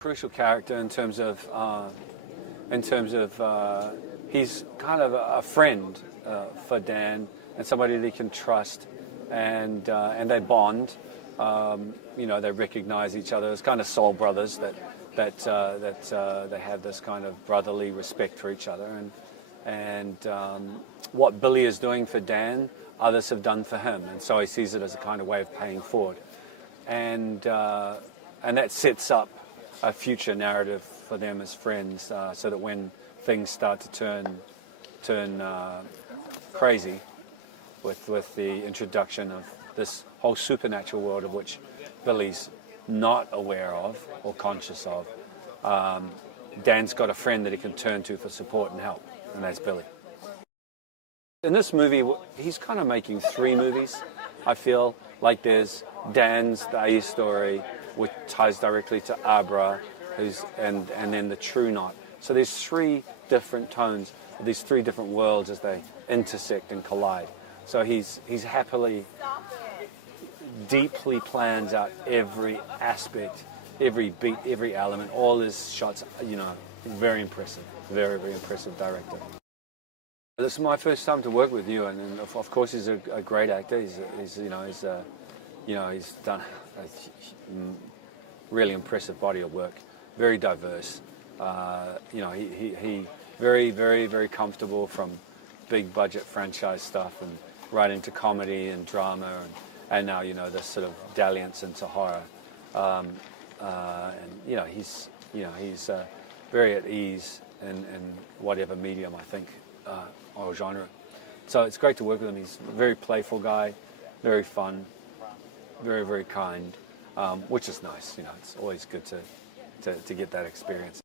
Crucial character in terms of he's kind of a friend for Dan and somebody that he can trust, and they bond. You know, they recognize each other as kind of soul brothers that they have this kind of brotherly respect for each other, and what Billy is doing for Dan, others have done for him, and so he sees it as a kind of way of paying forward, and that sets up a future narrative for them as friends, so that when things start to turn crazy with the introduction of this whole supernatural world of which Billy's not aware of or conscious of, Dan's got a friend that he can turn to for support and help, and that's Billy. In this movie, he's kind of making three movies. I feel like there's Dan's The A story, which ties directly to Abra, and then the True Knot. So there's three different tones, these three different worlds as they intersect and collide. So he's happily, deeply plans out every aspect, every beat, every element, all his shots. You know, very impressive, very, very impressive director. This is my first time to work with Ewan, and of course he's a great actor. He's done a really impressive body of work, very diverse. You know, he very, very, very comfortable from big budget franchise stuff and right into comedy and drama, and now, you know, this sort of dalliance into horror. And you know, he's very at ease in whatever medium, I think, or genre. So it's great to work with him. He's a very playful guy, very fun, very, very kind, which is nice. You know, it's always good to get that experience.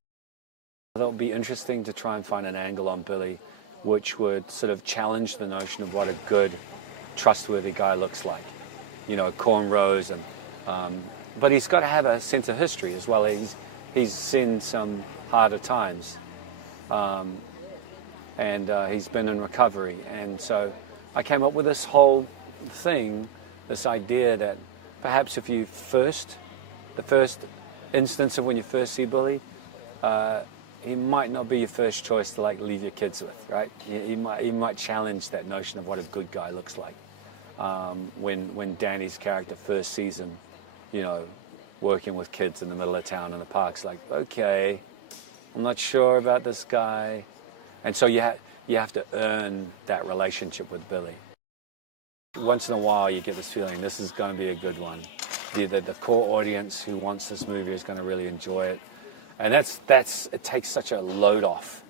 That would be interesting to try and find an angle on Billy which would sort of challenge the notion of what a good, trustworthy guy looks like. You know, cornrows, but he's got to have a sense of history as well. He's seen some harder times, and he's been in recovery. And so I came up with this whole thing, this idea that perhaps if the first instance of when you first see Billy, he might not be your first choice to like leave your kids with, right? He might challenge that notion of what a good guy looks like. When Danny's character first sees him, you know, working with kids in the middle of town in the parks, like, okay, I'm not sure about this guy, and so you have to earn that relationship with Billy. Once in a while, you get this feeling this is going to be a good one. The core audience who wants this movie is going to really enjoy it. And it takes such a load off.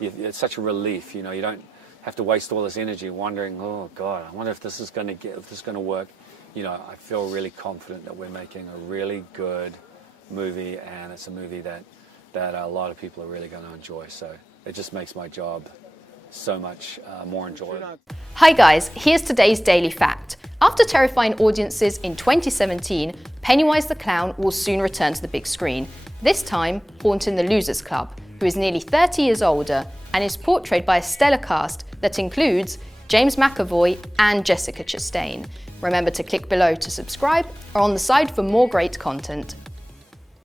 It's such a relief, you know. You don't have to waste all this energy wondering, oh God, I wonder if this is going to work. You know, I feel really confident that we're making a really good movie, and it's a movie that a lot of people are really going to enjoy. So it just makes my job so much more enjoyable. Hi guys, here's today's daily fact. After terrifying audiences in 2017, Pennywise the Clown will soon return to the big screen, this time haunting the Losers Club, who is nearly 30 years older and is portrayed by a stellar cast that includes James McAvoy and Jessica Chastain. Remember to click below to subscribe or on the side for more great content.